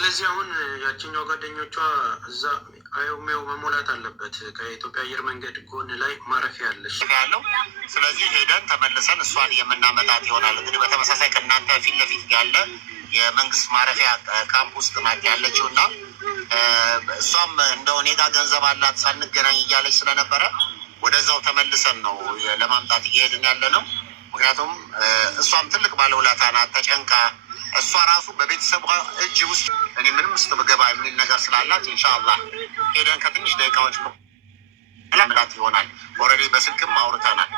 ስለዚህ አሁን ያችኛው ጓደኞቿ እዛ አዮሜው መሞላት አለበት። ከኢትዮጵያ አየር መንገድ ጎን ላይ ማረፊያ አለች ያለው። ስለዚህ ሄደን ተመልሰን እሷን የምናመጣት ይሆናል። እንግዲህ በተመሳሳይ ከእናንተ ፊት ለፊት ያለ የመንግስት ማረፊያ ካምፕ ውስጥ ናት ያለችው እና እሷም እንደ ሁኔታ ገንዘብ አላት ሳንገናኝ እያለች ስለነበረ ወደዛው ተመልሰን ነው ለማምጣት እየሄድን ያለ ነው። ምክንያቱም እሷም ትልቅ ባለውለታ ናት። ተጨንቃ እሷ ራሱ በቤተሰብ እጅ ውስጥ እኔ ምንም ውስጥ በገባ የሚል ነገር ስላላት ኢንሻአላህ ሄደን ከትንሽ ደቂቃዎች ለምላት ይሆናል። ኦልሬዲ በስልክም አውርተናል።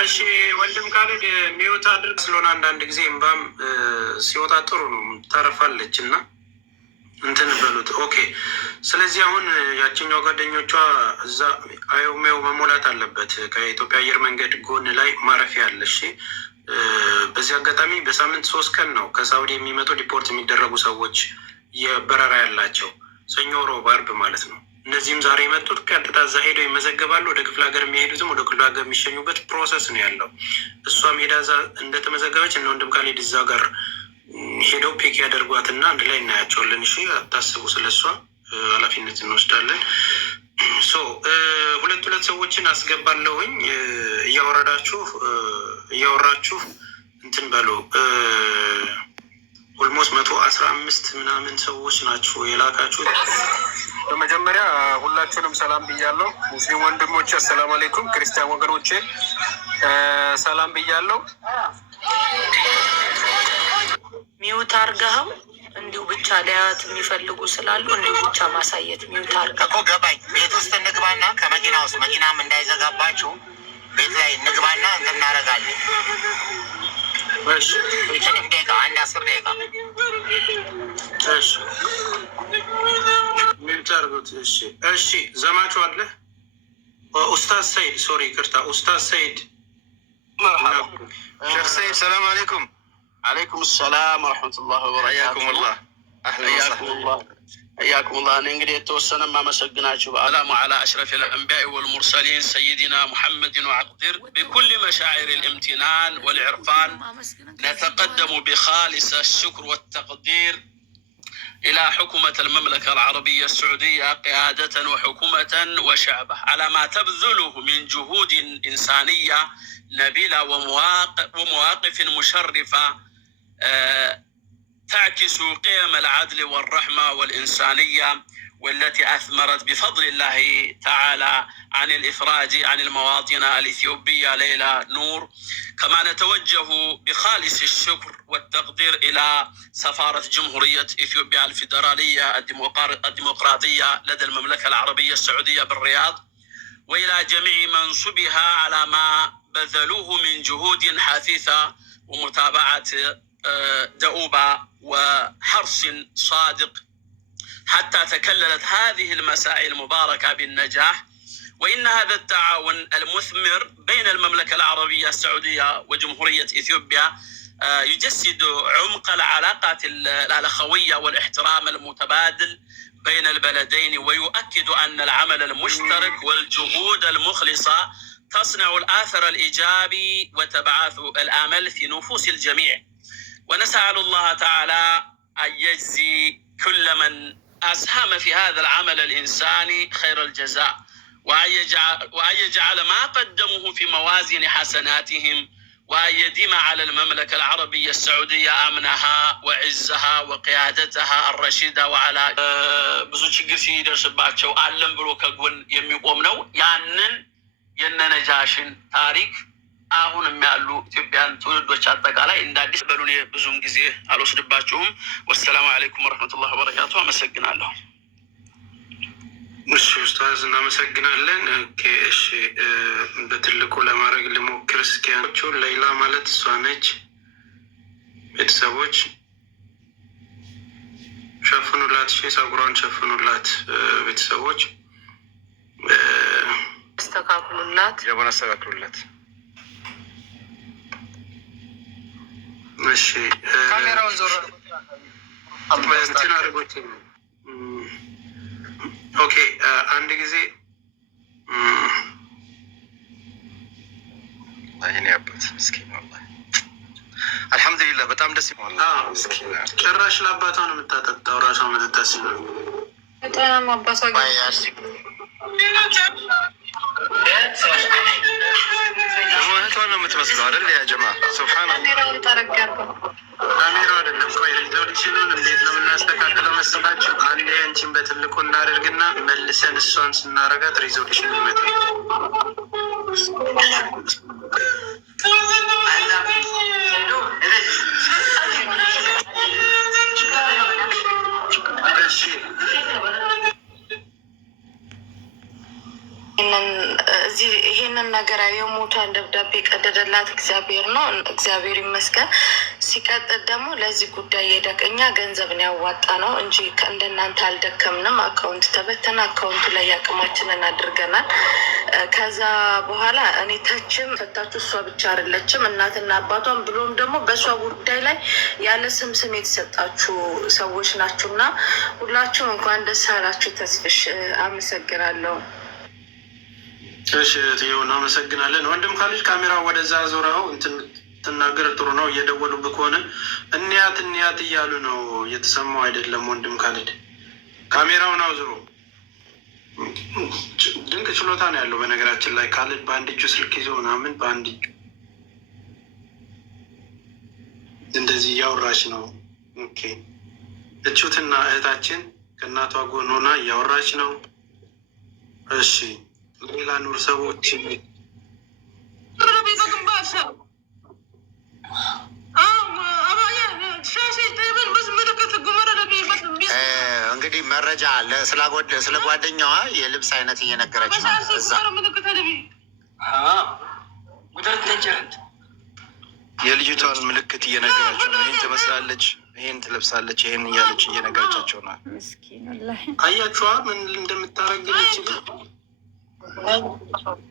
እሺ ወንድም ካለድ ሚውት አድርግ ስለሆነ አንዳንድ ጊዜ እምባም ሲወጣ ጥሩ ነው ታረፋለች እና እንትን በሉት። ኦኬ። ስለዚህ አሁን ያችኛው ጓደኞቿ እዛ አዮሜው መሞላት አለበት። ከኢትዮጵያ አየር መንገድ ጎን ላይ ማረፊያ አለ። እሺ በዚህ አጋጣሚ በሳምንት 3 ቀን ነው ከሳውዲ የሚመጡ ዲፖርት የሚደረጉ ሰዎች የበረራ ያላቸው ሰኞ፣ ሮብ፣ አርብ ማለት ነው። እነዚህም ዛሬ የመጡት ቀጥታ እዛ ሄደው ይመዘገባሉ። ወደ ክፍለ ሀገር የሚሄዱትም ወደ ክፍለ ሀገር የሚሸኙበት ፕሮሰስ ነው ያለው። እሷም ሄዳ እዛ እንደተመዘገበች እነ ወንድም ካሌድ እዛ ጋር ሄደው ፒክ ያደርጓትና አንድ ላይ እናያቸዋለን። እሺ አታስቡ፣ ስለሷ ኃላፊነት እንወስዳለን። ሶ ሁለት ሰዎችን አስገባለሁኝ። እያወራችሁ እንትን በሉ። ኦልሞስት 115 ምናምን ሰዎች ናችሁ የላካችሁት። በመጀመሪያ ሁላችሁንም ሰላም ብያለሁ። ሙስሊም ወንድሞቼ አሰላሙ አለይኩም፣ ክርስቲያን ወገኖቼ ሰላም ብያለሁ። ሚውት አርገኸው እንዲሁ ብቻ ሊያዩት የሚፈልጉ ስላሉ እንዲሁ ብቻ ማሳየት ሚውት አርገ እኮ ገባኝ። ቤት ውስጥ እንግባና ከመኪና ውስጥ መኪናም እንዳይዘጋባችሁ ቤት ላይ እንግባና እንትን እናደርጋለን። ትንሽ ደቂቃ 10 ደቂቃ ሚውት አርጉት። እሺ ዘማችሁ አለ ኡስታዝ ሰይድ፣ ሶሪ ይቅርታ፣ ኡስታዝ ሰይድ ሼክ ሰይድ ሰላም አለይኩም። عليكم السلام ورحمة الله وبركاته. حياكم الله. حياكم الله. أنا إنجلي توسنا ما مسجناش. السلام على أشرف الأنبياء والمرسلين سيدنا محمد وعقدر بكل مشاعر الامتنان والعرفان نتقدم بخالص الشكر والتقدير إلى حكومة المملكة العربية السعودية قيادة وحكومة وشعبه على ما تبذله من جهود إنسانية نبيلة ومواقف مشرفة تعكس قيم العدل والرحمة والإنسانية والتي أثمرت بفضل الله تعالى عن الإفراج عن المواطن الإثيوبية ليلى نور. كما نتوجه بخالص الشكر والتقدير إلى سفارة جمهورية إثيوبيا الفيدرالية الديمقراطية لدى المملكة العربية السعودية بالرياض، وإلى جميع منصبها على ما بذلوه من جهود حثيثة ومتابعة دؤوبة وحرص صادق حتى تكللت هذه المساعي المباركة بالنجاح. وإن هذا التعاون المثمر بين المملكة العربية السعودية وجمهورية إثيوبيا يجسد عمق العلاقات الأخوية والاحترام المتبادل بين البلدين، ويؤكد أن العمل المشترك والجهود المخلصة تصنع الآثر الإيجابي وتبعث الآمل في نفوس الجميع. ونسأل الله تعالى أن يجزي كل من أسهم في هذا العمل الإنساني خير الجزاء، وأن يجعل ما قدموه في موازين حسناتهم، وأن يديم على المملكة العربية السعودية أمنها وعزها وقيادتها الرشيدة وعلى ብዙ ችግር ሲደርስባቸው አለም ብሎ ከጎን የሚቆም ነው። ያንን የነነጃሽን ታሪክ አሁንም ያሉ ኢትዮጵያን ትውልዶች አጠቃላይ እንደ አዲስ በሉን። ብዙም ጊዜ አልወስድባችሁም። ወሰላሙ አለይኩም ወራህመቱላሂ ወበረካቱ። አመሰግናለሁ። እሺ ኡስታዝ እናመሰግናለን። ኦኬ እሺ በትልቁ ለማድረግ ልሞክር እስኪ። ሌላ ማለት እሷ ነች። ቤተሰቦች ሸፍኑላት፣ እሺ ፀጉሯን ሸፍኑላት። ቤተሰቦች አስተካክሉላት፣ ጀቦን አስተካክሉላት። እሺ ካሜራውን ዞር እንትን አድርጎት። ኦኬ አንድ ጊዜ አይኔ አባት ምስኪን ወላሂ አልሐምዱሊላህ በጣም ደስ ይላል። ጭራሽ ለአባቷ ነው የምታጠጣው ራሷ መጠጣት ሲሆን በጣም አባቷ እህቷ ነው የምትመስለው አይደል? ያ ጀማ ሱብሃን ካሜራው አይደለም። ቆይ ሪዞሉሽኑን እንዴት ነው የምናስተካክለው መሰላችሁ? አንዴ አንቺን በትልቁ እናደርግና መልሰን እሷን ስናረጋት ሪዞሉሽኑ ይመጣል። ይሄንን ነገር የሞቷን ደብዳቤ ቀደደላት እግዚአብሔር ነው። እግዚአብሔር ይመስገን። ሲቀጥል ደግሞ ለዚህ ጉዳይ የደቀኛ ገንዘብን ያዋጣ ነው እንጂ እንደናንተ አልደከምንም። አካውንት ተበተነ። አካውንቱ ላይ ያቅማችንን አድርገናል። ከዛ በኋላ እኔ ታችም ፈታችሁ እሷ ብቻ አይደለችም እናትና አባቷን ብሎም ደግሞ በእሷ ጉዳይ ላይ ያለ ስም የተሰጣችሁ ሰዎች ናችሁ እና ሁላችሁም እንኳን ደስ አላችሁ። ተስፍሽ አመሰግናለሁ። እሺ እህትዬው እናመሰግናለን። ወንድም ካሊድ ካሜራ ወደዛ ዞረው ትናገር ጥሩ ነው። እየደወሉብህ ከሆነ እንያት እያሉ ነው። እየተሰማው አይደለም። ወንድም ካሊድ ካሜራውን አውዝሮ ድንቅ ችሎታ ነው ያለው። በነገራችን ላይ ካሊድ በአንድ እጁ ስልክ ይዞ ምናምን በአንድ እጁ እንደዚህ እያወራች ነው። ኦኬ እቹትና እህታችን ከእናቷ ጎን ሆና እያወራች ነው። እሺ ሌላ ኑር ሰዎች እንግዲህ መረጃ ስለ ጓደኛዋ የልብስ አይነት እየነገረች ነው። እዛ የልጅቷን ምልክት እየነገረችው ነው። ይህን ትመስላለች፣ ይህን ትለብሳለች፣ ይህን እያለች እየነገረቻቸው ነው። አያችኋ ምን እንደምታረግልች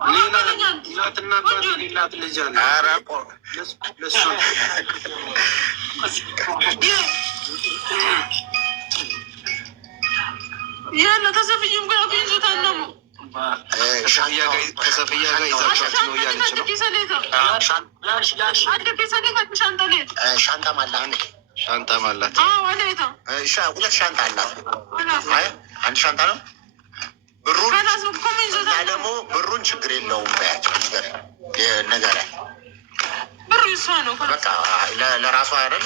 ሌላ እናትና አባት የሌላት ልጅ አለ። ከሰፍያ ጋር ይዛችኋት ነው እያለች ነው። ሻንጣም አላት። ሁለት ሻንጣ አላት። አንድ ሻንጣ ነው። ብሩን እና ደግሞ ብሩን ችግር የለውም በያቸው ነገር በቃ ለራሷ አይደለ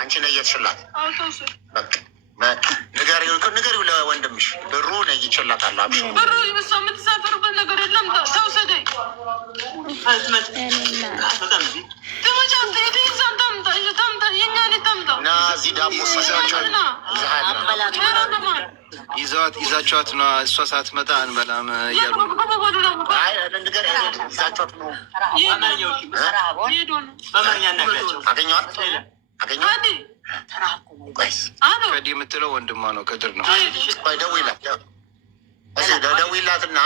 አንቺ ነየትሽላት። በቃ ንገሪው ለወንድምሽ ብሩ ነይችላታለሁ። አብሽ ብሩ የምትሳፈሩበት ነገር የለም። ተውሰደኝ እና እዚህ ዳቦ ይዛችኋት ነው። እሷ ሳትመጣ አንበላም እያሉ ከዲ የምትለው ወንድሟ ነው። ከድር ነው። ደውይላትና